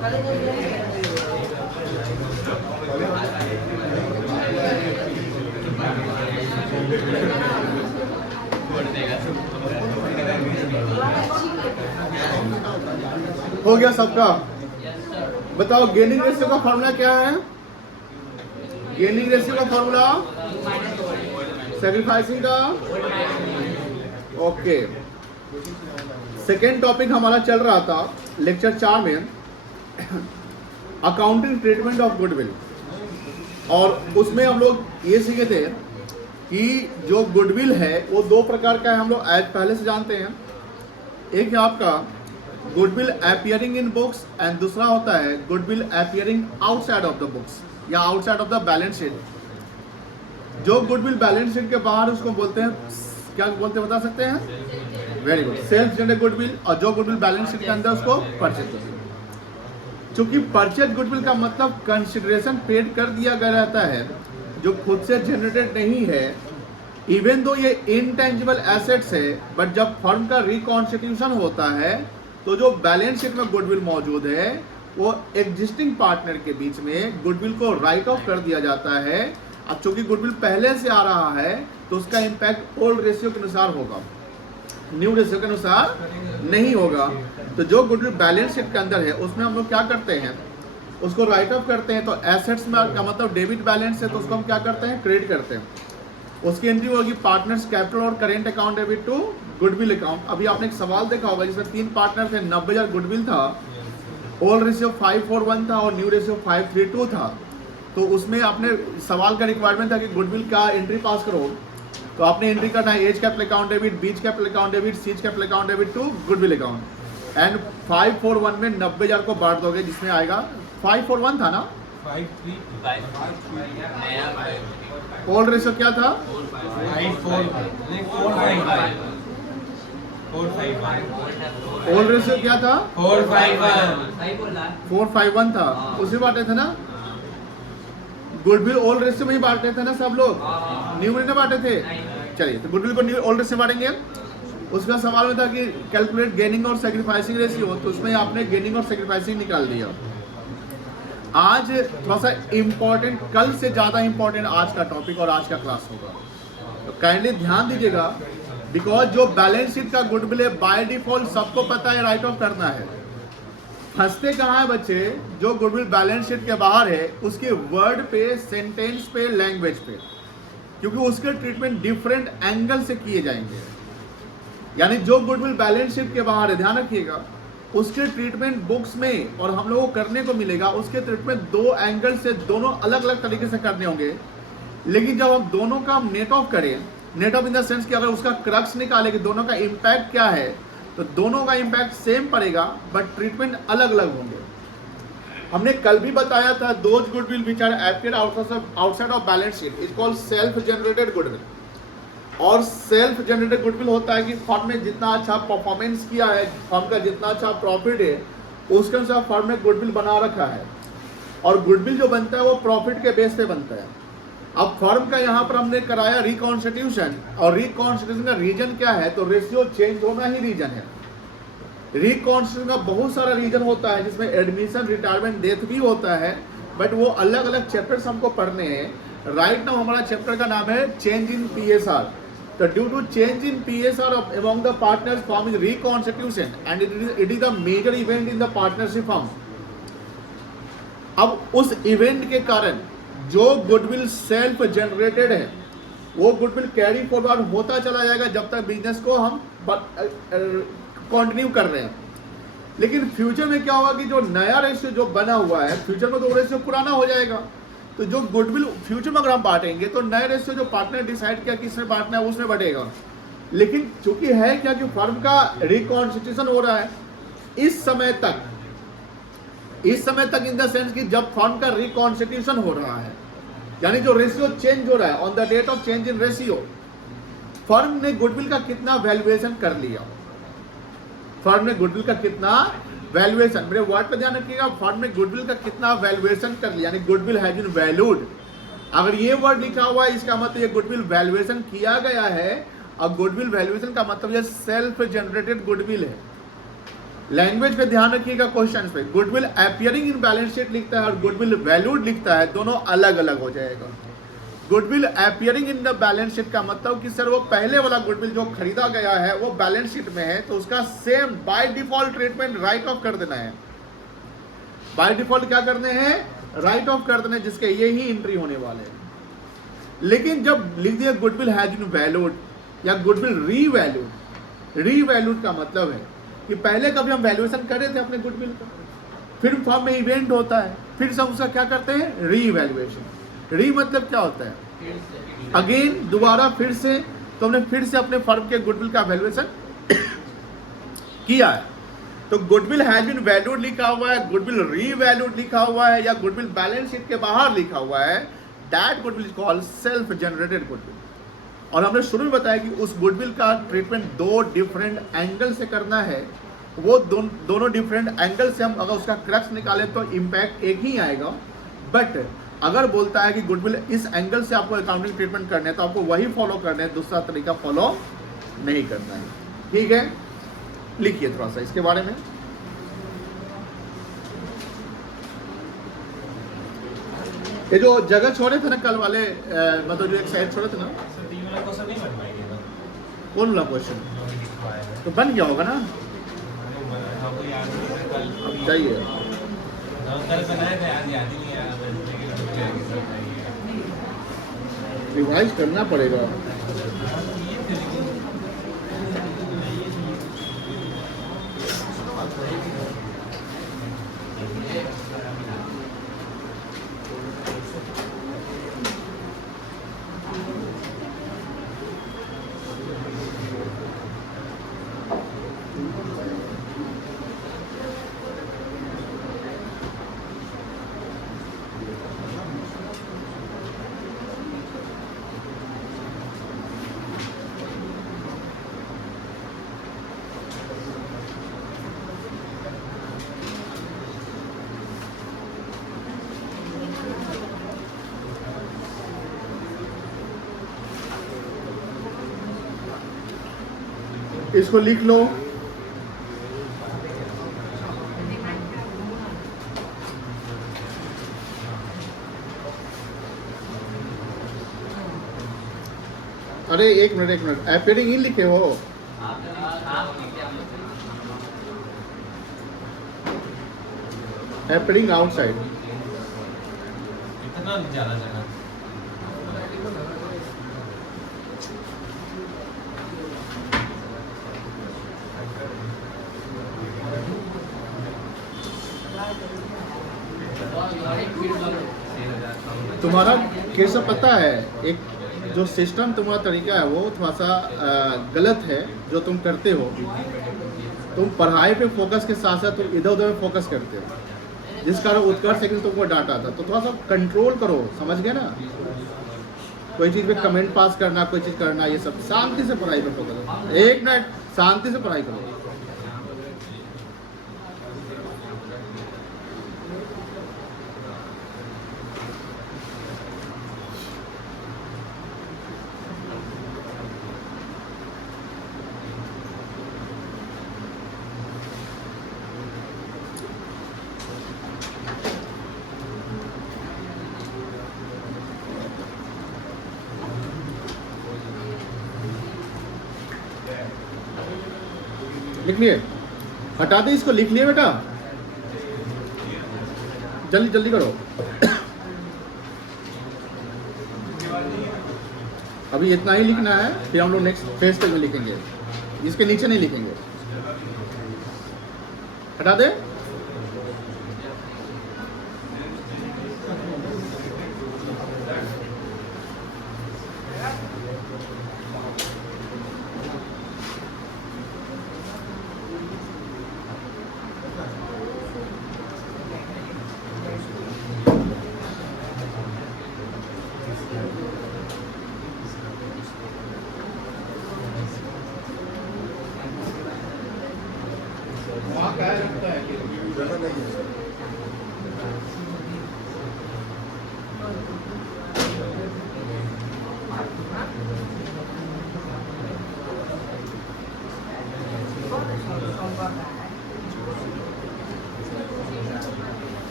हो गया सबका? बताओ गेनिंग रेशियो का फॉर्मूला क्या है? गेनिंग रेशियो का फॉर्मूला सैक्रिफाइसिंग का। ओके, सेकेंड टॉपिक हमारा चल रहा था लेक्चर 4 में अकाउंटिंग ट्रीटमेंट ऑफ गुडविल, और उसमें हम लोग ये सीखे थे कि जो गुडविल है वो दो प्रकार का है, हम लोग आज पहले से जानते हैं। एक है आपका goodwill appearing in books and दूसरा होता है goodwill appearing outside of the books या outside of the balance sheet. जो गुडविल बैलेंस शीट के बाहर उसको बोलते हैं, क्या बोलते हैं बता सकते हैं? Very good, self generated goodwill. और जो गुडविल बैलेंस शीट के अंदर उसको परचेज गुडविल। चूंकि परचेज गुडविल का मतलब कंसिडरेशन पेड कर दिया गया रहता है जो खुद से जनरेटेड नहीं है, इवन दो ये इनटेंजिबल एसेट्स है, बट जब फर्म का रिकॉन्स्टिट्यूशन होता है तो जो बैलेंस शीट में गुडविल मौजूद है वो एग्जिस्टिंग पार्टनर के बीच में गुडविल को राइट ऑफ कर दिया जाता है। अब चूंकि गुडविल पहले से आ रहा है तो उसका इम्पैक्ट ओल्ड रेशियो के अनुसार होगा, न्यू रेशियो के अनुसार नहीं होगा। तो जो गुडविल बैलेंस शीट के अंदर है उसमें हम लोग क्या करते हैं, उसको राइट ऑफ करते हैं। तो एसेट्स में का मतलब डेबिट बैलेंस है तो उसको हम क्या करते हैं, क्रेडिट करते हैं। उसकी एंट्री होगी पार्टनर्स कैपिटल और current account debit to goodwill account. अभी आपने एक सवाल देखा होगा जिसमें 3 पार्टनर थे, 90,000 गुडविल था, ओल्ड रेशियो 541 था और न्यू रेशियो 532 था। तो उसमें आपने सवाल का रिक्वायरमेंट था कि गुडविल का एंट्री पास करो, तो आपने एंट्री करना है as capital account debit, B's capital account debit, C's capital account debit to goodwill account. And 541 में 90,000 को बांट दोगे जिसमें आएगा 541 था ना, 53 ओल्ड रेशियो क्या था, 451 ओल्ड रेशियो क्या था, 451 था, उसी बांटे थे ना। गुडविल ओल्ड रेशियो में ही बांटे थे ना सब लोग, न्यू में ना बांटे थे। चलिए, तो गुडविल को न्यू ओल्ड रेशियो बांटेंगे। उसका सवाल में था कि कैलकुलेट गेनिंग और सैक्रिफाइसिंग रेशियो, तो उसमें आपने गेनिंग और सैक्रिफाइसिंग निकाल दिया। आज थोड़ा सा इम्पोर्टेंट, कल से ज़्यादा इम्पोर्टेंट आज का टॉपिक और आज का क्लास होगा, तो काइंडली ध्यान दीजिएगा। बिकॉज जो बैलेंस शीट का गुडविल है बाय डिफॉल्ट सबको पता है राइट ऑफ करना है। फंसते कहाँ है बच्चे, जो गुडविल बैलेंस शीट के बाहर है उसके वर्ड पे, सेंटेंस पे, लैंग्वेज पे, क्योंकि उसके ट्रीटमेंट डिफरेंट एंगल से किए जाएंगे। यानी जो गुडविल बैलेंस शीट के बाहर है, ध्यान रखिएगा, उसके ट्रीटमेंट बुक्स में और हम लोगों को करने को मिलेगा उसके ट्रीटमेंट 2 एंगल से, दोनों अलग अलग तरीके से करने होंगे। लेकिन जब हम दोनों का नेट ऑफ करें, net of in the sense कि अगर उसका क्रक्स निकाले कि दोनों का इम्पैक्ट क्या है, तो दोनों का इम्पैक्ट सेम पड़ेगा बट ट्रीटमेंट अलग अलग होंगे। हमने कल भी बताया था those goodwill which are appear outside of balance sheet is called self generated goodwill. और सेल्फ जनरेटेड गुडविल होता है कि फर्म ने जितना अच्छा परफॉर्मेंस किया है, फर्म का जितना अच्छा प्रॉफिट है, उसके अनुसार फर्म ने गुडविल बना रखा है। और गुडविल जो बनता है वो प्रॉफिट के बेस पे बनता है। अब फर्म का यहाँ पर हमने कराया रिकॉन्स्टिट्यूशन, और रिकॉन्स्टिट्यूशन का रीजन क्या है, तो रेशियो चेंज होना ही रीजन है। रिकॉन्स्टिट्यूशन का बहुत सारा रीजन होता है जिसमें एडमिशन, रिटायरमेंट, डेथ भी होता है, बट वो अलग अलग चैप्टर्स हमको पढ़ने हैं। राइट नाउ हमारा चैप्टर का नाम है चेंज इन पीएसआर। तो due to change in PSR among the partners form is reconstitution and it is the major event in the partnership form. अब उस इवेंट के कारण जो गुडविल सेल्फ जनरेटेड है वो गुडविल कैरी फॉरवर्ड होता चला जाएगा जब तक बिजनेस को हम कंटिन्यू कर रहे हैं। लेकिन फ्यूचर में क्या होगा कि जो नया रेशियो जो बना हुआ है, फ्यूचर में तो रेशियो पुराना हो जाएगा। तो जो गुडविल फ्यूचर में अगर हम बांटेंगे तो नए रेशियो जो पार्टनर डिसाइड किया किसमें बांटना है उसमें बढ़ेगा। लेकिन चूंकि है क्या कि फर्म का रिकॉन्स्टिट्यूशन हो रहा है इस समय तक इन द सेंस कि जब फर्म का रिकॉन्स्टिट्यूशन हो रहा है, यानी जो रेशियो चेंज हो रहा है on the date of change in ratio, firm ने गुडविल का कितना वैल्यूएशन कर लिया, फर्म ने गुडविल का कितना वैल्यूएशन, मेरे वर्ड पे ध्यान रखिएगा, फर्म ने गुडविल का कितना वैल्यूएशन कर लिया, यानी गुडविल हैज बीन वैल्यूड। अगर ये वर्ड लिखा हुआ है इसका मतलब ये गुडविल वैल्यूएशन किया गया है। और गुडविल वैल्यूएशन का मतलब ये सेल्फ जनरेटेड गुडविल है। लैंग्वेज पे ध्यान रखिएगा क्वेश्चन पे। Goodwill appearing in balance sheet लिखता है और गुडविल वैल्यूड लिखता है, दोनों अलग अलग हो जाएगा। Goodwill appearing in the balance sheet का मतलब कि सर वो पहले वाला गुडविल जो खरीदा गया है वो बैलेंस शीट में है, तो उसका same by default treatment right of कर देना है। बाय डिफॉल्ट क्या करने हैं, राइट ऑफ कर देना है, जिसके ये ही एंट्री होने वाले हैं। लेकिन जब लिख दिया गुडविल हैज बीन वैल्यूड या गुडविल रीवैल्यूड, रीवैल्यूड का मतलब है कि पहले कभी हम वैल्यूएशन कर रहे थे अपने गुडविल का, फिर फॉर्म में इवेंट होता है, फिर से हम उसका क्या करते हैं, रीवैल्यूएशन। री मतलब क्या होता है, अगेन, दोबारा, फिर से। तो हमने फिर से अपने फर्म के गुडविल का वैल्यूएशन किया है। तो गुडविल हैज बीन वैल्यूड लिखा हुआ है, गुडविल रीवैल्यूड लिखा हुआ है, या गुडविल बैलेंस शीट के बाहर लिखा हुआ है, that goodwill is called self generated goodwill. और हमने शुरू में बताया कि उस गुडविल का ट्रीटमेंट दो डिफरेंट एंगल से करना है। वो दोनों डिफरेंट एंगल से हम अगर उसका क्रक्स निकालें तो इम्पैक्ट एक ही आएगा। बट अगर बोलता है कि गुडविल इस एंगल से आपको अकाउंटिंग ट्रीटमेंट करना है तो आपको वही फॉलो करना है, दूसरा तरीका फॉलो नहीं करना है। ठीक है, लिखिए थोड़ा सा इसके बारे में। ये जो जगह छोड़े थे ना कल वाले, मतलब जो एक साइड छोड़े थे ना, कौन वाला क्वेश्चन तो बन गया होगा ना, अब चाहिए रिवाइज करना पड़ेगा। इसको लिख लो। अरे एक मिनट, एपियरिंग इन लिखे हो, एपियरिंग आउटसाइड। इतना ज्यादा जगह तुम्हारा कैसा पता है, एक जो सिस्टम तुम्हारा तरीका है वो थोड़ा सा गलत है जो तुम करते हो। तुम पढ़ाई पे फोकस के साथ साथ तुम इधर उधर फोकस करते हो, जिस कारण उत्कर्ष सेकंड तुमको डांटा था। तो थोड़ा सा कंट्रोल करो, समझ गए ना। कोई चीज़ पे कमेंट पास करना, कोई चीज़ करना, ये सब शांति से पढ़ाई पे फोकस करो। एक मिनट, शांति से पढ़ाई करो। लिख लिए, हटा दे इसको, लिख लिए बेटा, जल्दी जल्दी करो। अभी इतना ही लिखना है, फिर हम लोग नेक्स्ट फेज में लिखेंगे, इसके नीचे नहीं लिखेंगे। हटा दे।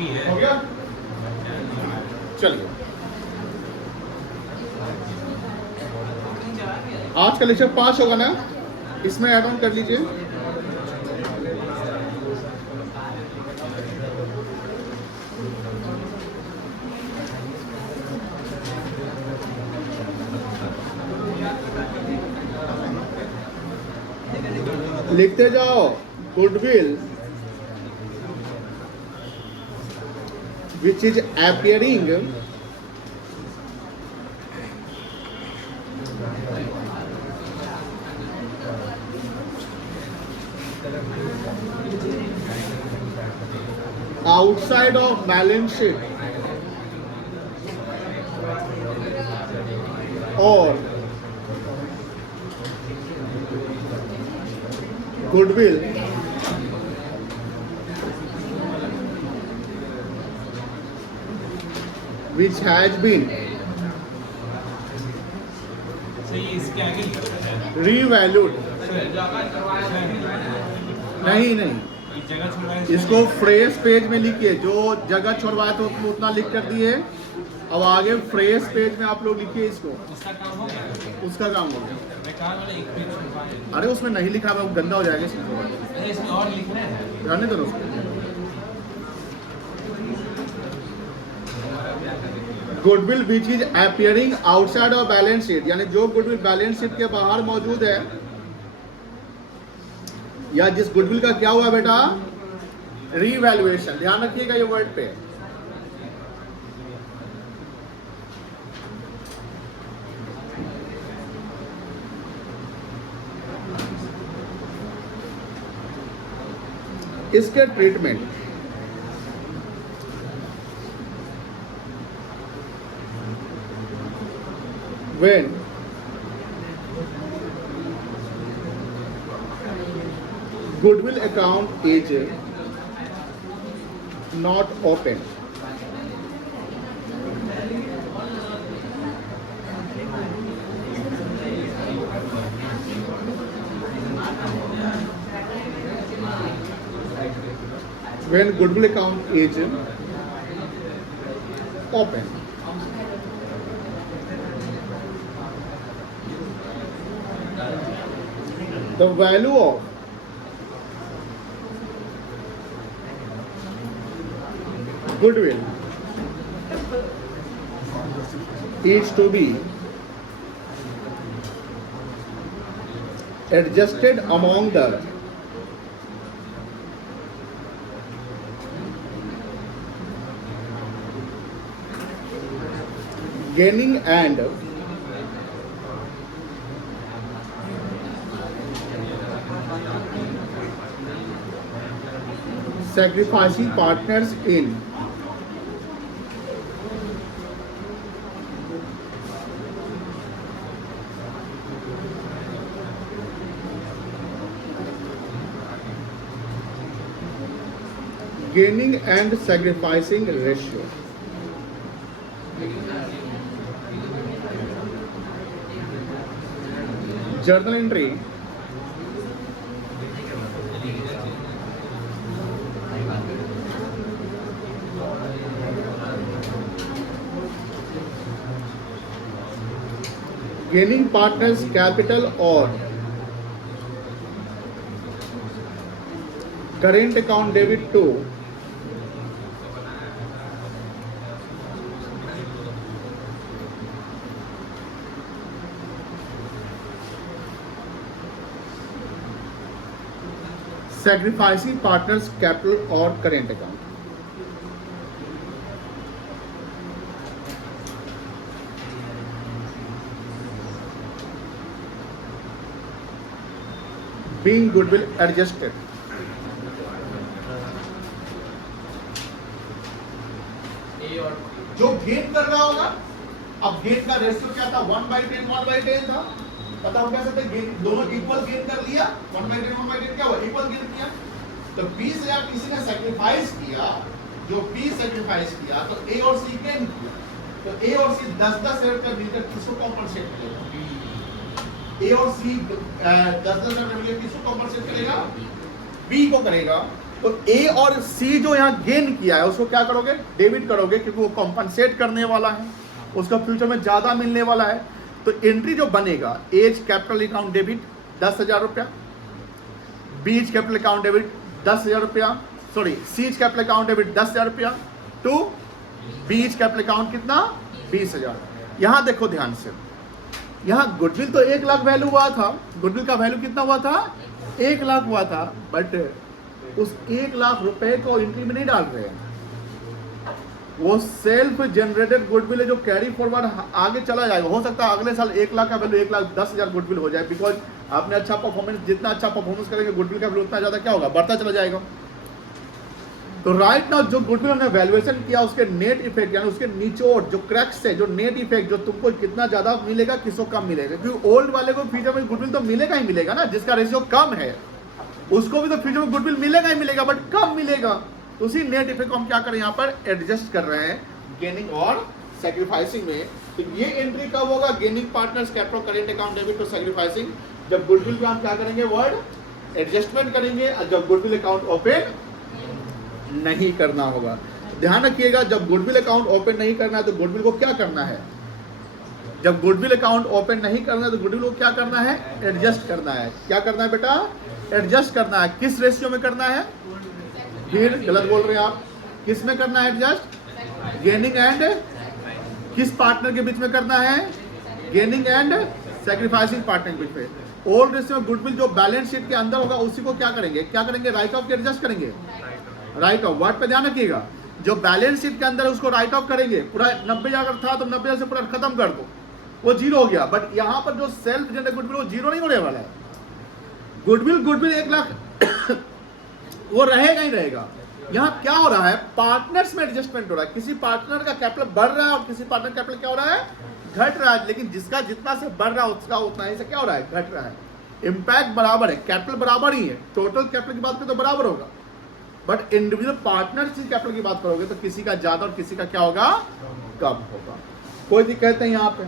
हो गया? चलिए, आज का लेक्चर 5 होगा ना, इसमें ऐड ऑन कर लीजिए। लिखते जाओ, goodwill which is appearing outside of balance sheet or goodwill which has been revalued। नहीं, इसको फ्रेश पेज में लिखिए। जो जगह छोड़वाए तो उसमें उतना लिख कर दिए। अब आगे फ्रेश पेज में आप लोग लिखिए इसको। उसका काम हो गया। अरे उसमें नहीं लिखा है, वो गंदा हो जाएगा। इसमें और लिखना है, जाने दो उसको। Goodwill which is appearing outside of balance sheet, यानी जो गुडविल बैलेंस शीट के बाहर मौजूद है, या जिस गुडविल का क्या हुआ बेटा, रीवैल्यूएशन। ध्यान रखिएगा ये वर्ड पे। इसके treatment when goodwill account is not open, when goodwill account is open, the value of goodwill is to be adjusted among the gaining and sacrificing partners in gaining and sacrificing ratio। journal entry gaining partners capital or current account debit to sacrificing partners capital or current account। being goodwill adjusted। जो gain कर रहा होगा, अब gain का ratio क्या था, 1/10 1/10 था। पता हो क्या सकते गेन, दोनों इक्वल गेन कर लिया, 1/10 1/10 क्या हुआ, इक्वल गेन किया। तो 20,000 किसी ने सैक्रिफाइस किया, जो 20 सैक्रिफाइस किया, तो ए और सी गेन किया। तो ए और सी 10,000 का मिलकर किसको कॉम्पनसेट करेगा, ए और सी 10,000 का मिलकर किसको कॉम्पनसेट करेगा, बी को करेगा। तो ए और सी जो यहाँ गेन किया है उसको क्या करोगे, डेबिट करोगे, क्योंकि वो कॉम्पनसेट करने वाला है, उसका फ्यूचर में ज़्यादा मिलने वाला है। तो एंट्री जो बनेगा, एज कैपिटल अकाउंट डेबिट 10,000 रुपया, बीच कैपिटल अकाउंट डेबिट 10,000 रुपया, sorry seize capital account debit 10,000 रुपया, टू बीच कैपिटल अकाउंट कितना 20,000। यहाँ देखो ध्यान से, यहाँ गुडविल तो 1 लाख वैल्यू हुआ था, गुडविल का वैल्यू कितना हुआ था 1 लाख हुआ था, बट उस 1 लाख रुपए को एंट्री में नहीं डाल रहे हैं, वो सेल्फ जनरेटेड गुडविल है जो कैरी फॉरवर्ड आगे चला जाएगा। हो सकता है अगले साल 1 लाख का वैल्यू 1,10,000 गुडविल हो जाए, बिकॉज आपने अच्छा परफॉर्मेंस, जितना अच्छा परफॉर्मेंस करेंगे गुडविल का वैल्यू उतना ज्यादा क्या होगा, बढ़ता चला जाएगा। तो राइट नाउ जो गुडविल हमने वैल्यूएशन किया उसके नेट इफेक्ट यानी उसके निचोड़ जो क्रैक्स है, जो नेट इफेक्ट, जो तुमको कितना ज्यादा मिलेगा किसको कम मिलेगा, क्योंकि ओल्ड वाले को फ्यूचर में गुडविल तो मिलेगा ही मिलेगा ना, जिसका रेशियो कम है उसको भी तो फ्यूचर में गुडविल मिलेगा ही मिलेगा, बट कम मिलेगा। उसी नेट इफेक्ट को हम क्या करें यहाँ पर एडजस्ट कर रहे हैं गेनिंग और सैक्रिफाइसिंग में। तो ये एंट्री कब होगा, gaining partners capital current account debit to sacrificing, जब गुडविल पे हम क्या करेंगे वर्ड एडजस्टमेंट करेंगे, और जब गुडविल अकाउंट ओपन नहीं करना होगा। ध्यान रखिएगा, जब गुडविल अकाउंट ओपन नहीं करना है तो गुडविल को क्या करना है, जब गुडविल अकाउंट ओपन नहीं करना है तो गुडविल को क्या करना है, एडजस्ट करना है। क्या करना है बेटा, एडजस्ट करना है। किस रेशियो में करना है, फिर गलत बोल रहे हैं आप, किस में करना है एडजस्ट, गेनिंग एंड किस पार्टनर के बीच में करना है, गेनिंग एंड सैक्रिफाइसिंग पार्टनर के बीच में। ओल्ड रेशियो में गुडविल जो बैलेंस शीट के अंदर होगा उसी को क्या करेंगे, राइट ऑफ के एडजस्ट करेंगे, राइट ऑफ वर्ड पे ध्यान रखिएगा, जो बैलेंस शीट के अंदर उसको राइट ऑफ करेंगे, पूरा 90,000 अगर था तो 90,000 से पूरा खत्म कर दो, वो जीरो हो गया। बट यहाँ पर जो सेल्फ जनरेटेड गुडविल वो जीरो नहीं होने वाला है, गुडविल 1 लाख वो रहेगा ही रहेगा। यहाँ क्या हो रहा है, पार्टनर्स में एडजस्टमेंट हो रहा है, किसी पार्टनर का कैपिटल बढ़ रहा है और किसी पार्टनर कैपिटल क्या हो रहा है, घट रहा है, लेकिन जिसका जितना से बढ़ रहा है उसका उतना ही से क्या हो रहा है, घट रहा है। इंपैक्ट बराबर है, कैपिटल बराबर ही है, टोटल कैपिटल की बात करें तो बराबर होगा, बट इंडिविजुअल पार्टनर की कैपिटल की बात करोगे तो किसी का ज्यादा और किसी का क्या होगा, कम होगा। कोई दिक्कत नहीं यहाँ पे।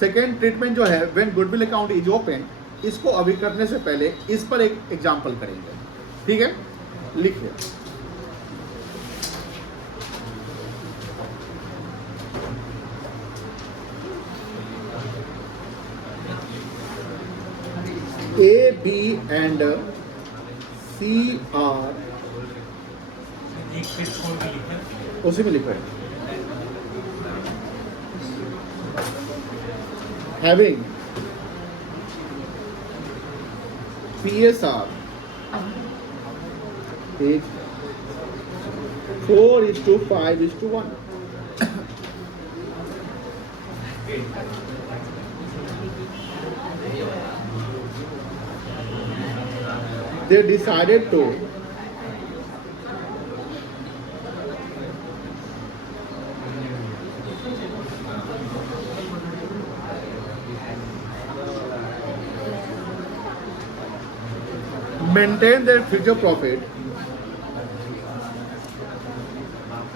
सेकेंड ट्रीटमेंट जो है when goodwill account is open, इसको अभी करने से पहले इस पर एक एग्जांपल करेंगे, ठीक है, लिखिए। A, B and C are उसी में लिखो, having PSR 4:5:1. They decided to maintain their future profit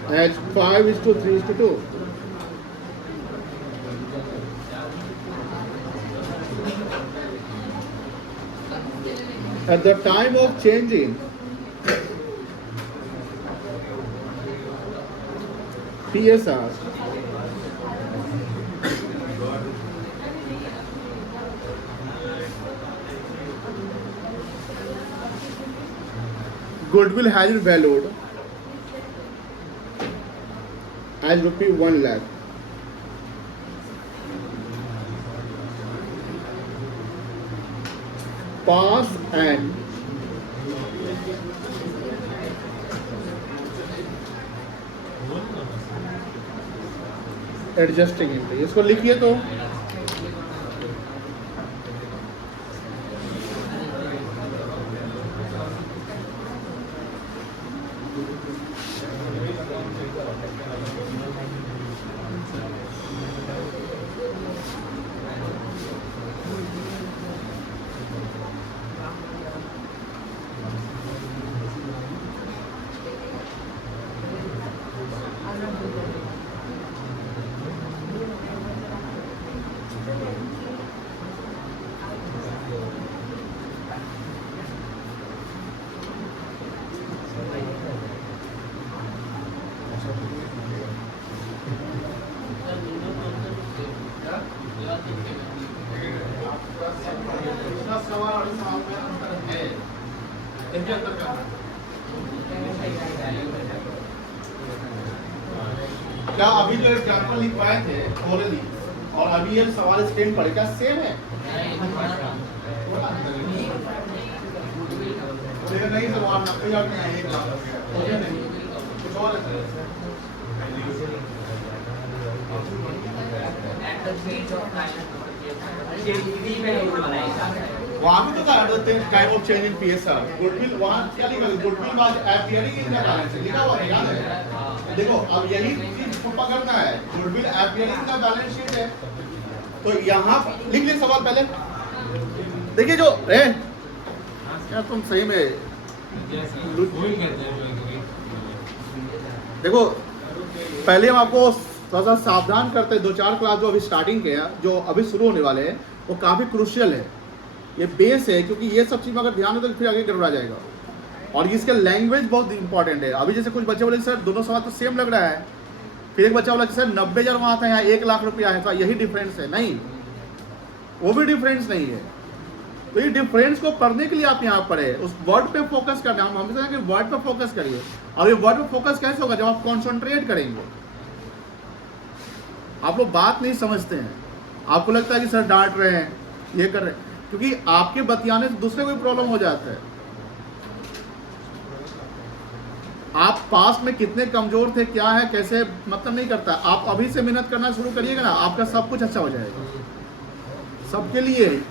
as 5:3:2. At the time of changing PSR, goodwill has been valued as rupee 1 lakh. Pass and adjusting entry, इसको लिखिए तो दूसरा सवाल और इस सवाल में अंतर है, देखिए अंतर क्या है। क्या अभी जो एग्जाम्पल लिख पाए थे ओरली और अभी ये सवाल स्क्रीन पर क्या सेम है? नहीं सवाल 90,000 में है, 1 लाख रुपया नहीं, कुछ और है। वहाँ भी तो time of change in PSR goodwill, वहाँ क्या लिखा है? Goodwill was appearing in the balance sheet लिखा हुआ है, याद है? देखो अब यही चीज को पकड़ना है, goodwill appearing in the balance sheet है, तो यहाँ लिख ले सवाल पहले। देखिए जो क्या तुम सही में देखो, पहले हम आपको थोड़ा सा सावधान करते हैं। 2-4 क्लास जो अभी स्टार्टिंग के हैं, जो अभी शुरू होने वाले हैं, वो काफ़ी क्रूशियल है, ये बेस है, क्योंकि ये सब चीज़ में अगर ध्यान हो तो फिर आगे गड़बड़ा जाएगा। और इसका लैंग्वेज बहुत इंपॉर्टेंट है। अभी जैसे कुछ बच्चे बोले सर दोनों सवाल तो सेम लग रहा है, फिर एक बच्चा बोला कि सर 90,000 वहाँ था, यहाँ 1 लाख रुपया है, तो यही डिफरेंस है। नहीं, वो भी डिफरेंस नहीं है। तो ये डिफरेंस को पढ़ने के लिए आप यहाँ पढ़े, उस वर्ड पे फोकस करना। हम हमेशा कि वर्ड पे फोकस करिए। और ये वर्ड पे फोकस कैसे होगा? जब आप कॉन्सेंट्रेट करेंगे। आप लोग बात नहीं समझते हैं, आपको लगता है कि सर डांट रहे हैं, ये कर रहे हैं, क्योंकि आपके बतियाने से दूसरे को भी प्रॉब्लम हो जाता है। आप पास में कितने कमजोर थे, क्या है, कैसे, मतलब नहीं करता। आप अभी से मेहनत करना शुरू करिएगा ना, आपका सब कुछ अच्छा हो जाएगा, सबके लिए।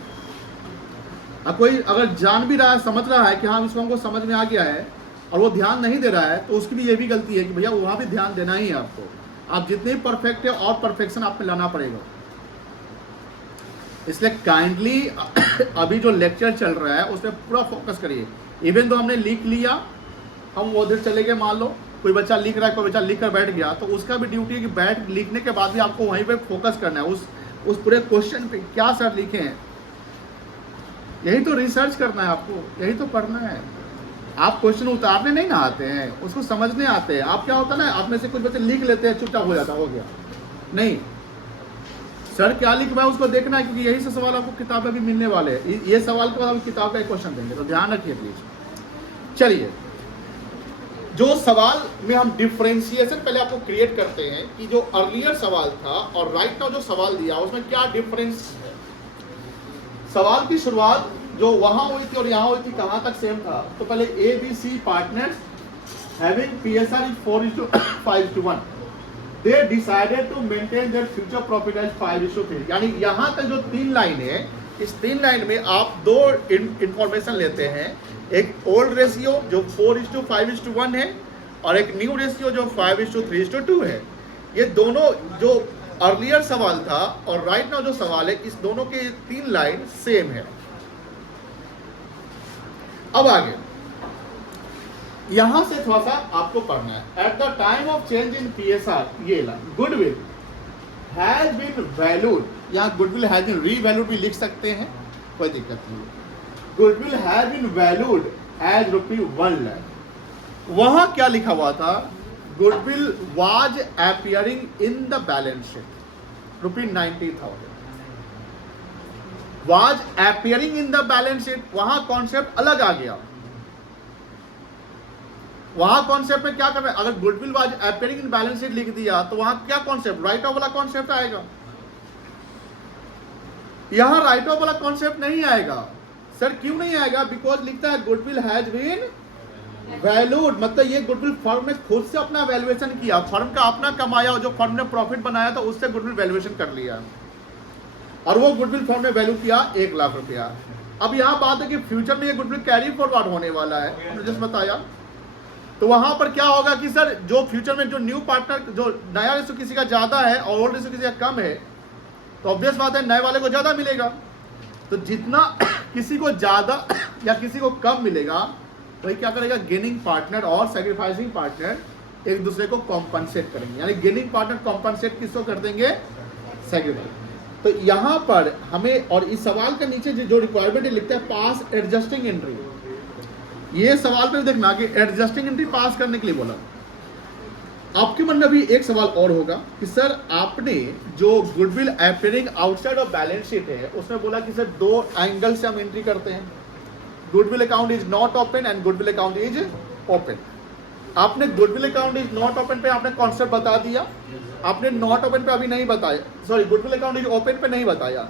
कोई अगर जान भी रहा है, समझ रहा है कि हाँ इसको हमको समझ में आ गया है, और वो ध्यान नहीं दे रहा है, तो उसकी भी ये भी गलती है कि भैया वहाँ भी ध्यान देना ही है आपको। आप जितने परफेक्ट है और परफेक्शन आप में लाना पड़ेगा। इसलिए काइंडली अभी जो लेक्चर चल रहा है उस पर पूरा फोकस करिए। इवन तो हमने लिख लिया, हम उधर चले गए, मान लो कोई बच्चा लिख रहा है, कोई बच्चा लिख कर बैठ गया, तो उसका भी ड्यूटी है कि बैठ लिखने के बाद भी आपको वहीं पे फोकस करना है, उस पूरे क्वेश्चन पे क्या सर लिखे हैं। यही तो रिसर्च करना है आपको, यही तो पढ़ना है। आप क्वेश्चन उतारने नहीं ना आते हैं, उसको समझने आते हैं। आप क्या होता है ना, आप में से कुछ बच्चे लिख लेते हैं, चुपचाप हो जाता, हो गया। नहीं, सर क्या लिख रहा है उसको देखना है, क्योंकि यही से सवाल आपको किताब में भी मिलने वाले हैं। ये सवाल के बाद हम किताब का एक क्वेश्चन देंगे, तो ध्यान रखिए प्लीज। चलिए, जो सवाल में हम डिफरेंशिएशन पहले आपको क्रिएट करते हैं कि जो अर्लियर सवाल था और राइट नाउ जो सवाल दिया उसमें क्या डिफरेंस है। सवाल की शुरुआत जो वहां हुई थी और यहाँ हुई थी, कहाँ तक सेम था? तो पहले ABC partners having PSR is 4:5:1, they decided to maintain their future profit as 5:3। यानी यहाँ तक जो 3 लाइन है, इस 3 लाइन में आप 2 इंफॉर्मेशन लेते हैं, एक ओल्ड रेशियो जो 4:5:1 है और एक न्यू रेशियो जो 5:3:2 है। ये दोनों जो अर्लियर सवाल था और राइट नाउ जो सवाल है, इस दोनों के 3 लाइन सेम है। अब आगे यहां से थोड़ा सा आपको पढ़ना है। At the time of change in PSR, ये line goodwill has been valued, यहाँ गुडविल हैज बीन रीवैल्यूड भी लिख सकते हैं, कोई दिक्कत नहीं। Goodwill has been valued as ₹1 lakh. वहां क्या लिखा हुआ था? Goodwill was appearing in the balance sheet ₹90,000 was appearing in the balance sheet. वहां कॉन्सेप्ट अलग आ गया। वहां कॉन्सेप्ट में क्या कर रहे हैं? अगर goodwill was appearing in balance sheet लिख दिया तो वहां क्या कॉन्सेप्ट? राइट ऑफ वाला कॉन्सेप्ट आएगा। यहां राइट ऑफ वाला कॉन्सेप्ट नहीं आएगा। सर क्यों नहीं आएगा? बिकॉज लिखता है गुडविल हैज बीन वैल्यूड, मतलब ये गुडविल फर्म ने खुद से अपना वैल्यूएशन किया, फर्म का अपना कमाया और जो फर्म ने प्रॉफिट बनाया था उससे गुडविल वैल्यूएशन कर लिया, और वो गुडविल फर्म ने वैल्यू किया 1 लाख रुपया। अब यहाँ बात है कि फ्यूचर में ये गुडविल कैरी फॉरवर्ड होने वाला है, हमने जस्ट बताया। तो वहां पर क्या होगा कि सर जो फ्यूचर में जो न्यू पार्टनर, जो नया रेशो किसी का ज्यादा है और ओल्ड रेशो किसी का कम है, तो ऑब्वियस बात है नए वाले को ज्यादा मिलेगा। तो जितना किसी को ज्यादा या किसी को कम मिलेगा, वही क्या करेगा? गेनिंग पार्टनर और सैक्रिफाइसिंग पार्टनर एक दूसरे को कॉम्पनसेट करेंगे। यानी गेनिंग पार्टनर कॉम्पनसेट किसको कर देंगे? सैक्रिफाइस। तो यहाँ पर हमें, और इस सवाल के नीचे जो रिक्वायरमेंट लिखता है पास एडजस्टिंग एंट्री, ये सवाल पे देखना कि एडजस्टिंग एंट्री पास करने के लिए बोला। आपके मन में अभी एक सवाल और होगा कि सर आपने जो goodwill appearing outside of balance sheet है उसमें बोला कि सर दो एंगल से हम एंट्री करते हैं, goodwill account is not open and goodwill account is open. आपने goodwill account is not open पे आपने कॉन्सेप्ट बता दिया, आपने नॉट ओपन पे अभी नहीं बताया, sorry goodwill account is open पे नहीं बताया,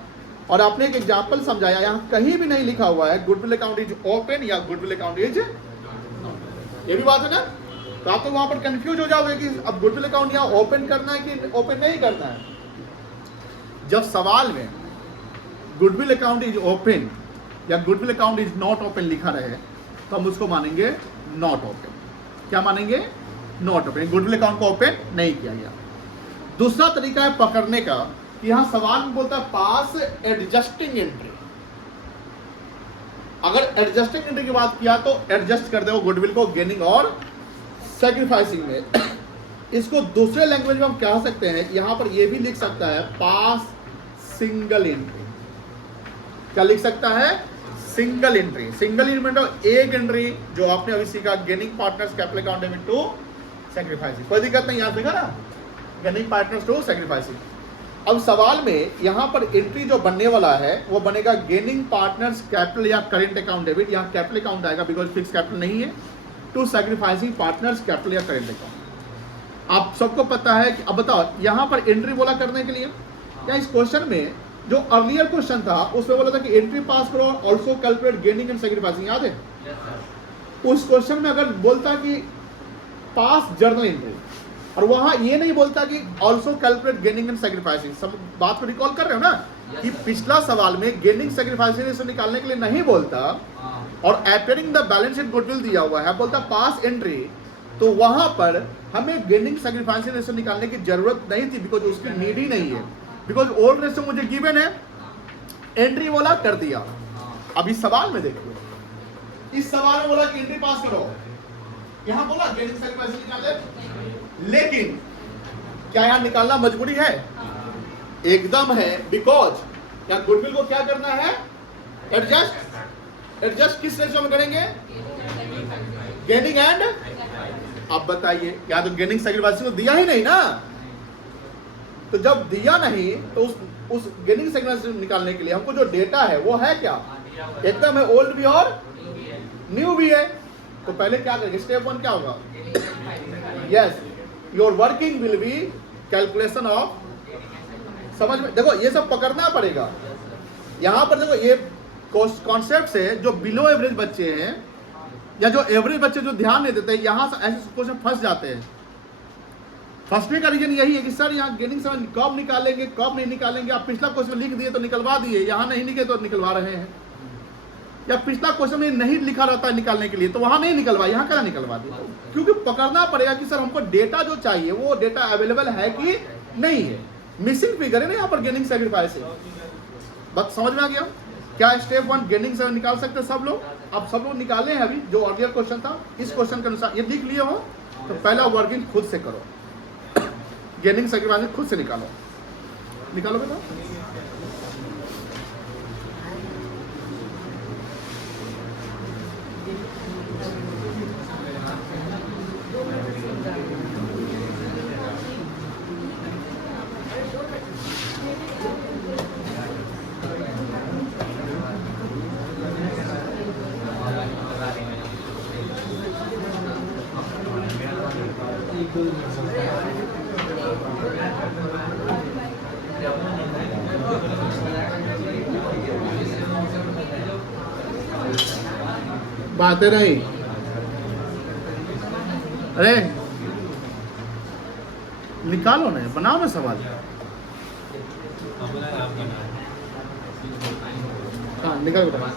और आपने एक एग्जांपल समझाया, यहाँ कहीं भी नहीं लिखा हुआ है गुडविल अकाउंट इज ओपन या गुडविल अकाउंट इज, ये भी बात है ना। तो आप तो वहां पर कंफ्यूज हो जाओगे कि अब गुडविल अकाउंट यहाँ ओपन करना है कि ओपन नहीं करना है। जब सवाल में गुडविल अकाउंट इज ओपन या goodwill account is not open लिखा रहे तो हम उसको मानेंगे नॉट ओपन। क्या मानेंगे? नॉट ओपन, गुडविल अकाउंट को ओपन नहीं किया गया। दूसरा तरीका है पकड़ने का कि यहां सवाल में बोलता है पास एडजस्टिंग एंट्री। अगर एडजस्टिंग एंट्री की बात किया तो एडजस्ट कर दो गुडविल को गेनिंग और सैक्रिफाइसिंग में। इसको दूसरे लैंग्वेज में हम कह सकते हैं, यहां पर यह भी लिख सकता है पास सिंगल एंट्री। क्या लिख सकता है? Single entry. सिंगल एंट्री मतलब एक एंट्री जो आपने अभी सीखा, gaining partners capital account debit to sacrificing. कोई दिक्कत नहीं, याद देखा ना, गेनिंग पार्टनर्स टू सैक्रिफाइसिंग। अब सवाल में यहां पर एंट्री जो बनने वाला है वो बनेगा गेनिंग पार्टनर्स कैपिटल या करेंट अकाउंट डेबिट, यहां कैपिटल अकाउंट आएगा बिकॉज फिक्स कैपिटल नहीं है, टू सैक्रिफाइसिंग पार्टनर्स कैपिटल या करेंट अकाउंट। आप सबको पता है कि अब बताओ यहां पर एंट्री बोला करने के लिए, क्या इस क्वेश्चन में जो अर्लियर क्वेश्चन था उसमें बोला था कि एंट्री पास करो also calculate gaining and sacrificing, याद है? उस क्वेश्चन में अगर बोलता कि पास जर्नल एंट्री और वहां ये नहीं बोलता कि also calculate gaining and sacrificing, सब बात को रिकॉल कर रहे हो ना कि पिछला सवाल में गेनिंग सैक्रिफाइसिंग निकालने के लिए नहीं बोलता और appearing the balance sheet goodwill दिया हुआ है, बोलता पास एंट्री, तो वहां पर हमें गेनिंग सैक्रिफाइसिंग रेशियो निकालने की जरूरत नहीं थी बिकॉज उसकी नीड ही नहीं है, बिकॉज ओल्ड रेशियो मुझे गिवन है, एंट्री बोला कर दिया। अब इस सवाल में देखो, इस सवाल में बोला कि एंट्री पास करो, यहां बोला गेनिंग सैक्रिफाइसिंग निकाले, लेकिन क्या यहां निकालना मजबूरी है? एकदम है, बिकॉज क्या गुडविल को क्या करना है? एडजस्ट। एडजस्ट किस रेशियो में करेंगे? Gaining and. अब बताइए, क्या तो गेनिंग सैक्रिफाइसिंग को दिया ही नहीं ना, तो जब दिया नहीं तो उस गेनिंग सैक्रिफाइसिंग निकालने के लिए हमको जो डेटा है वो है क्या? एकदम है, ओल्ड भी और न्यू भी है। तो पहले क्या करेंगे? स्टेप वन क्या होगा? Yes, your working will be calculation of, समझ में देखो ये सब पकड़ना पड़ेगा। यहां पर देखो ये कॉन्सेप्ट से जो बिलो एवरेज बच्चे हैं या जो एवरेज बच्चे जो ध्यान नहीं देते यहां से ऐसे क्वेश्चन फंस जाते हैं। फंसने का रीजन यही है कि सर यहाँ गेनिंग समय कब निकालेंगे कब नहीं निकालेंगे, आप पिछला क्वेश्चन लिख दिए तो निकलवा दिए, यहाँ नहीं लिखे तो निकलवा रहे हैं, या पिछला क्वेश्चन में नहीं लिखा रहता है निकालने के लिए तो वहां नहीं निकलवा, यहाँ क्या निकलवा दिए? क्योंकि पकड़ना पड़ेगा कि सर हमको डेटा जो चाहिए वो डेटा अवेलेबल है कि नहीं है। मिसिंग फिगर है ना यहाँ पर गेनिंग सैक्रिफाइसिंग। बात समझ में आ गया? क्या स्टेप वन गेनिंग से निकाल सकते सब लोग? आप सब लोग निकाले हैं अभी जो अर्लियर क्वेश्चन था, इस क्वेश्चन के अनुसार ये लिख लिए हो तो पहला वर्किंग खुद से करो, गेनिंग सैक्रिफाइसिंग खुद से निकालो। निकालो बेटा। बातें नहीं, अरे निकालो ना, बनाओ ना सवाल। हाँ निकाल बेटा।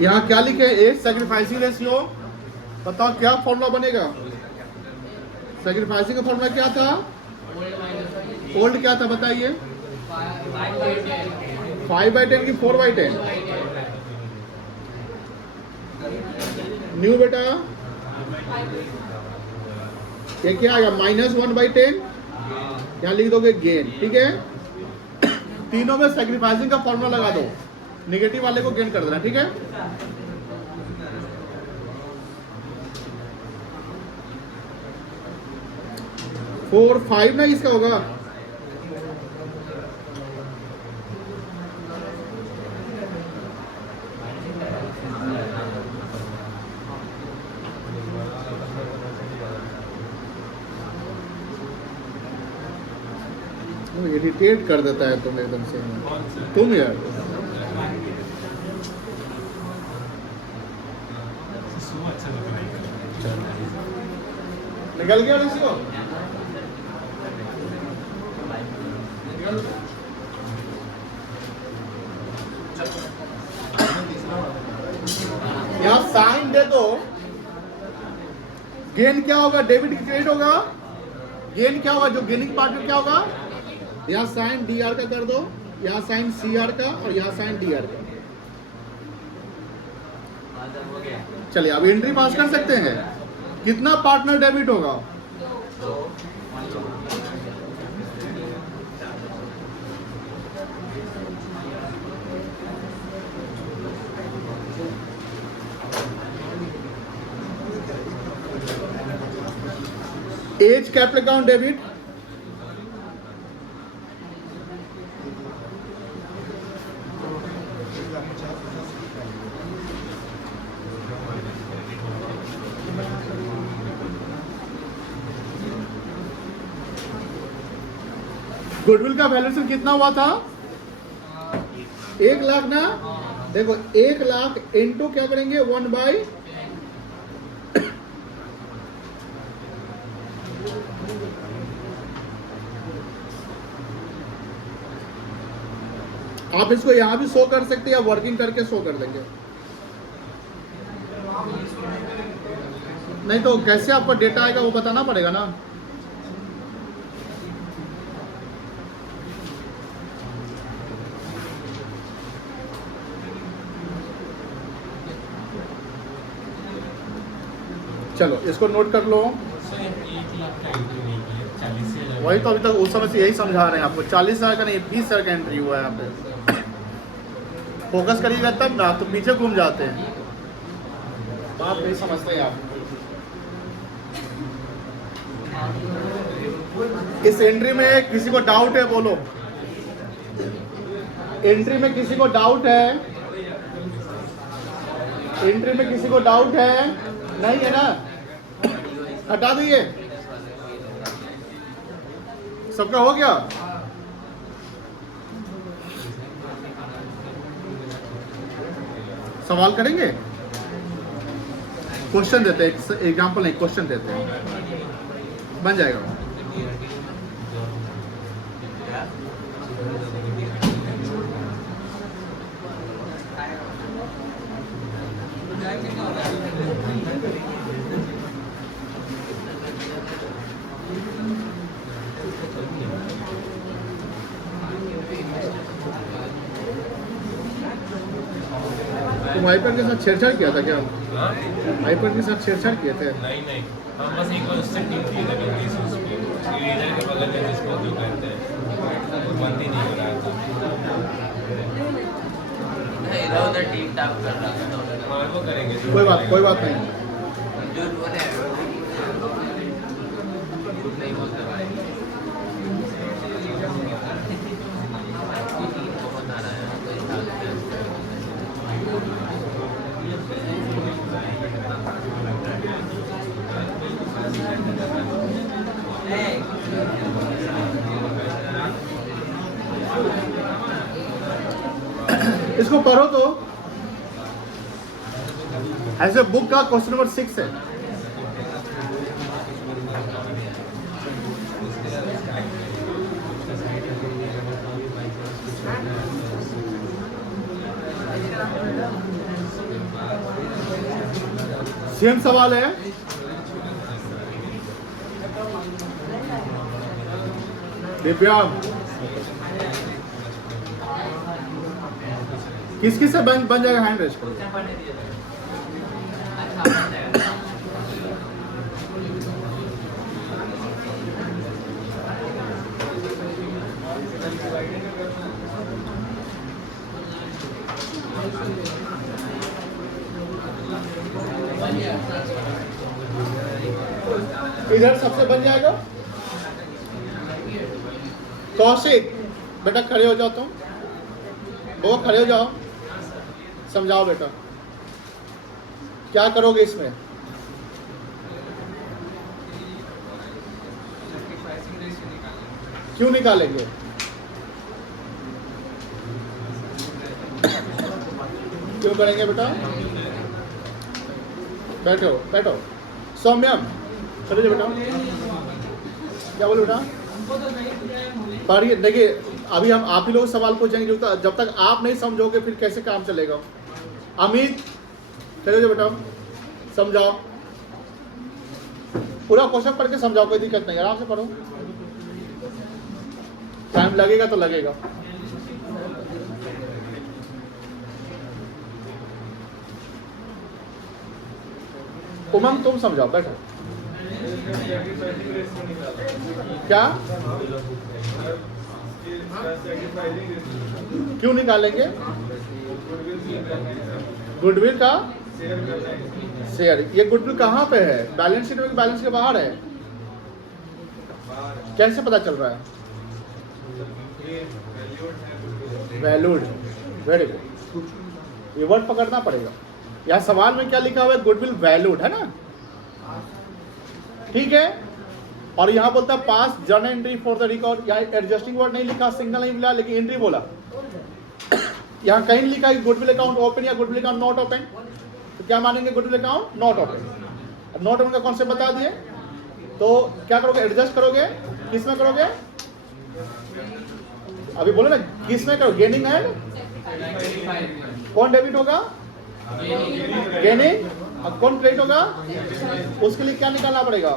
यहाँ क्या लिखे? एक सैक्रिफाइसिंग रेशियो, बताओ क्या फॉर्मूला बनेगा? सैक्रिफाइसिंग का फॉर्मूला क्या था? ओल्ड क्या था बताइए? 5/10 की 4/10। न्यू बेटा ये क्या आएगा? -1/10। यहाँ लिख दोगे गेन, ठीक है? तीनों में सेक्रीफाइसिंग का फॉर्मूला लगा दो, नेगेटिव वाले को गेन कर देना, ठीक है। फोर फाइव ना इसका होगा, इरिटेट कर देता है तुम एकदम से, तुम यार निकल गया इसी को। यहाँ साइन दे दो, गेन क्या होगा, डेबिट क्रेडिट होगा, गेन क्या होगा, जो गेनिंग पार्ट में क्या होगा, यहाँ साइन डी आर का कर दो, यहाँ साइन सी आर का और यहाँ साइन डी आर का। चलिए अब एंट्री पास कर सकते हैं, कितना पार्टनर डेबिट होगा, as capital account debit, goodwill का वैल्यूएशन कितना हुआ था, 1 लाख ना। देखो 1 लाख इंटू क्या करेंगे, 1 बाई, आप इसको यहां भी शो कर सकते हैं या वर्किंग करके शो कर देंगे, नहीं तो कैसे आपका डेटा आएगा वो बताना पड़ेगा ना। चलो इसको नोट कर लो, वही तो अभी तक उस समय से यही समझा रहे हैं आपको, 40,000 का नहीं 20,000 का एंट्री हुआ है यहाँ पे। फोकस करिएगा तब ना, तो पीछे घूम जाते हैं, बात नहीं समझते हैं आप। इस एंट्री में किसी को डाउट है, बोलो। एंट्री में किसी को डाउट है, एंट्री में किसी को डाउट है, नहीं है ना, हटा दीजिए, सबका हो गया। सवाल करेंगे, क्वेश्चन देते हैं, एग्जांपल नहीं क्वेश्चन देते हैं, बन जाएगा। तुम आईपैड के साथ छेड़छाड़ किया था क्या? आईपैड के साथ छेड़छाड़ किए थे? नहीं हम बस एक बार उससे टीम की लगी थी उसकी इरेजर के बगल में जिसको जो कहते हैं वो बंद ही नहीं हो रहा था, इधर उधर टीम टाप कर रहा था। और वो करेंगे, कोई बात नहीं, झूठ बोले, झूठ नहीं बोलते भाई, बहुत आ रहा है इसको पढ़ो तो, ऐसे बुक का क्वेश्चन नंबर 6 है। सेम सवाल है, दिव्या किस किस से बन जाएगा, हैंड रेस करो। इधर सबसे बन जाएगा। कौशिक बेटा खड़े हो जाओ तुम, वो खड़े हो जाओ, समझाओ बेटा क्या करोगे इसमें। क्यों निकालेंगे? क्यों करेंगे बेटा? बैठो बैठो। सौम्यम चलो बेटा, क्या बोलो बेटा? पढ़िए। देखिए अभी हम आप ही लोग सवाल पूछेंगे, जब तक आप नहीं समझोगे फिर कैसे काम चलेगा। अमित चलो बेटा समझाओ, पूरा क्वेश्चन पढ़ के समझाओ, कोई दिक्कत नहीं, आराम से पढ़ो, टाइम लगेगा तो लगेगा। उमंग तुम समझाओ, बैठो। क्या क्यों निकालेंगे? गुडविल का शेयर। ये गुडविल कहाँ पे है? बैलेंस शीट में, बैलेंस के बाहर है? कैसे पता चल रहा है? वैल्यूड, वेरी गुड, ये वर्ड पकड़ना पड़ेगा। यहाँ सवाल में क्या लिखा हुआ है? गुडविल वैल्यूड है ना, ठीक है। और यहाँ बोलता है पास journal entry for the record. यहाँ एडजस्टिंग वर्ड नहीं लिखा, सिग्नल नहीं मिला, लेकिन एंट्री बोला। यहाँ कहीं लिखा है गुडविल अकाउंट ओपन या गुडविल अकाउंट नॉट ओपन, तो क्या मानेंगे? Goodwill account not open. Not open का कॉन्सेप्ट बता दिए, तो क्या करोगे? एडजस्ट करोगे, किस में करोगे? अभी बोलो ना, किस में करो? गेनिंग एंड कौन डेबिट होगा? गेनिंग। और कौन क्रेडिट होगा? उसके लिए क्या निकालना पड़ेगा?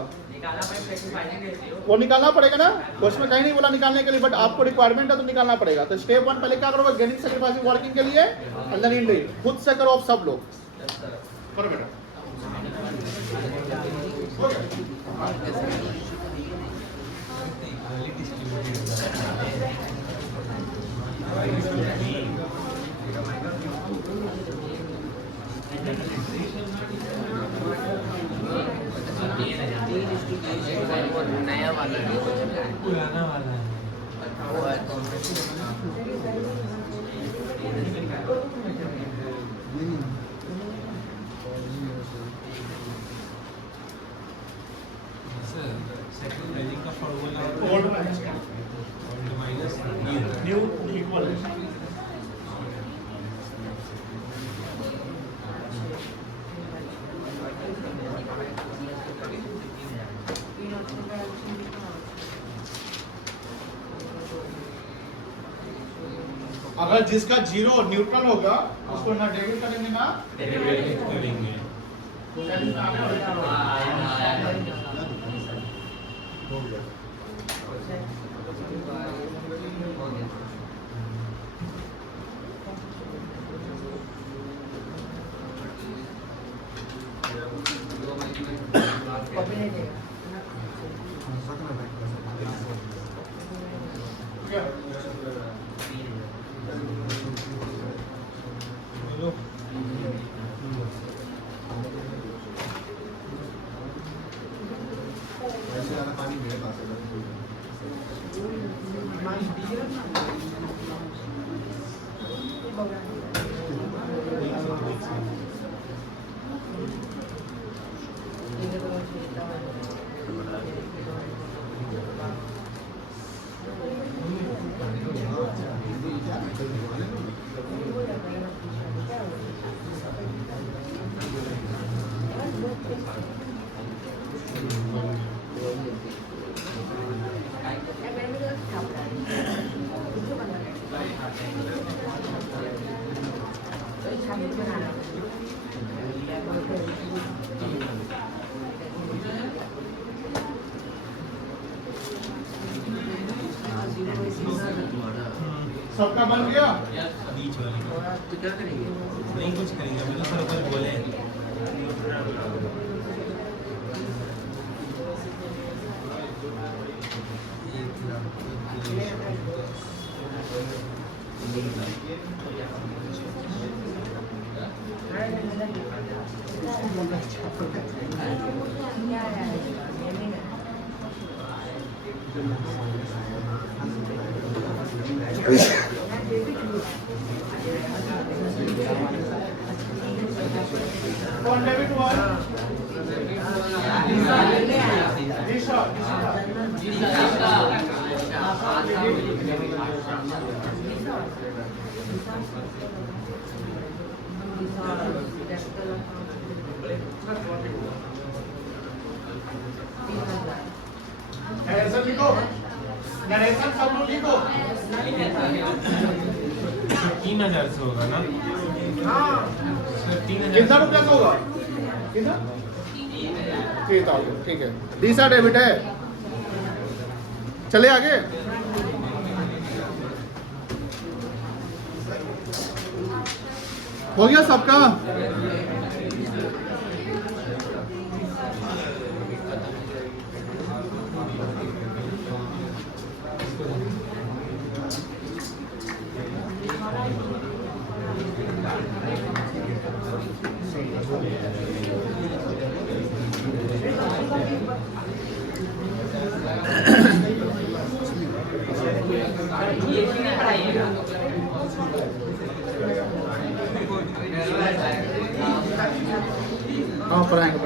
वो निकालना पड़ेगा ना, तो उसमें कहीं नहीं बोला निकालने के लिए, बट आपको रिक्वायरमेंट है तो निकालना पड़ेगा। तो स्टेप 1 पहले क्या करोगे? गेनिंग सैक्रिफाइसिंग वर्किंग के लिए अंदर एंट्री खुद से करो। आप सब लोग करो बेटा। नया वाला है, पुराना वाला है। वो है सेकंड का फॉर्मूला माइनस न्यू इक्वल अगर जिसका जीरो न्यूट्रल होगा उसको ना डेबिट करेंगे ना क्रेडिट करेंगे। सबका बन गया। बीच वाले तो क्या करेंगे? नहीं कुछ करेंगे, मतलब सर ऊपर बोले One debit, one. ऐसा लिखो, नरेशन सब लोग लिखो। 3000 से होगा ना? हाँ। 3000 कितना रुपया का होगा? कितना? 3000, ठीक है। दूसरा डेबिट है। चले आगे। हो गया सबका? हाँ पढ़ाएंगे।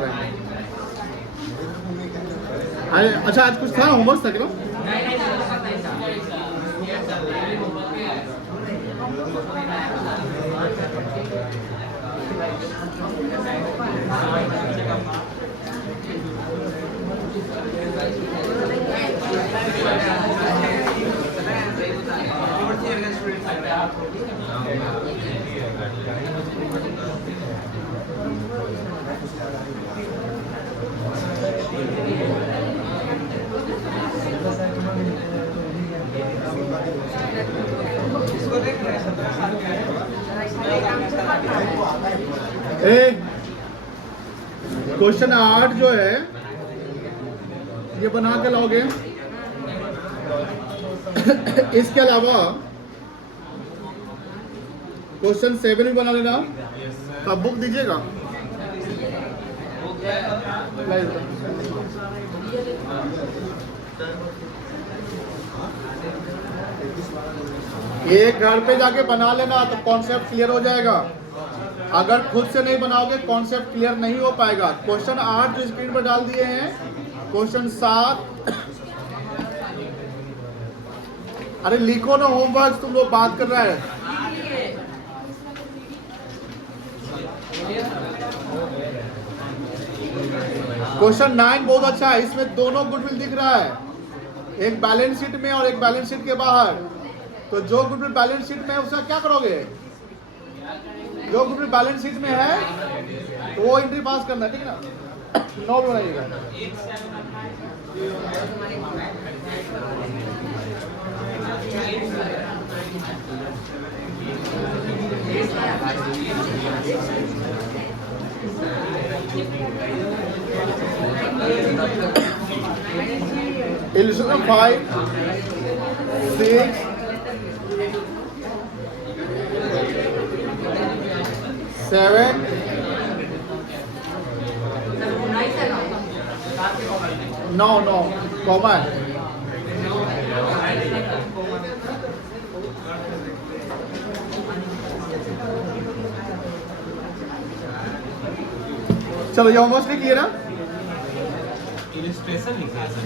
अरे अच्छा, आज कुछ था होमवर्क था क्या? क्वेश्चन 8 जो है ये बना के लाओगे। इसके अलावा क्वेश्चन 7 भी बना लेना। अब बुक दीजिएगा। एक घर पे जाके बना लेना तो कॉन्सेप्ट क्लियर हो जाएगा। अगर खुद से नहीं बनाओगे कॉन्सेप्ट क्लियर नहीं हो पाएगा। क्वेश्चन 8 जो स्क्रीन पर डाल दिए हैं, क्वेश्चन 7। अरे लिखो ना होमवर्क, तुम लोग बात कर रहा है। क्वेश्चन 9 बहुत अच्छा है, इसमें दोनों गुडविल दिख रहा है, एक बैलेंस शीट में और एक बैलेंस शीट के बाहर। तो जो गुडविल बैलेंस शीट में है उसका क्या करोगे? जो गुडविल बैलेंस शीट में है तो वो एंट्री पास करना है, ठीक है ना? 9 बनाइएगा। Illustration 5, 6, 7, 9 कॉमा है। चलो ये ऑलमोस्ट लिखिए ना। इलस्ट्रेशन लिखे हैं सर।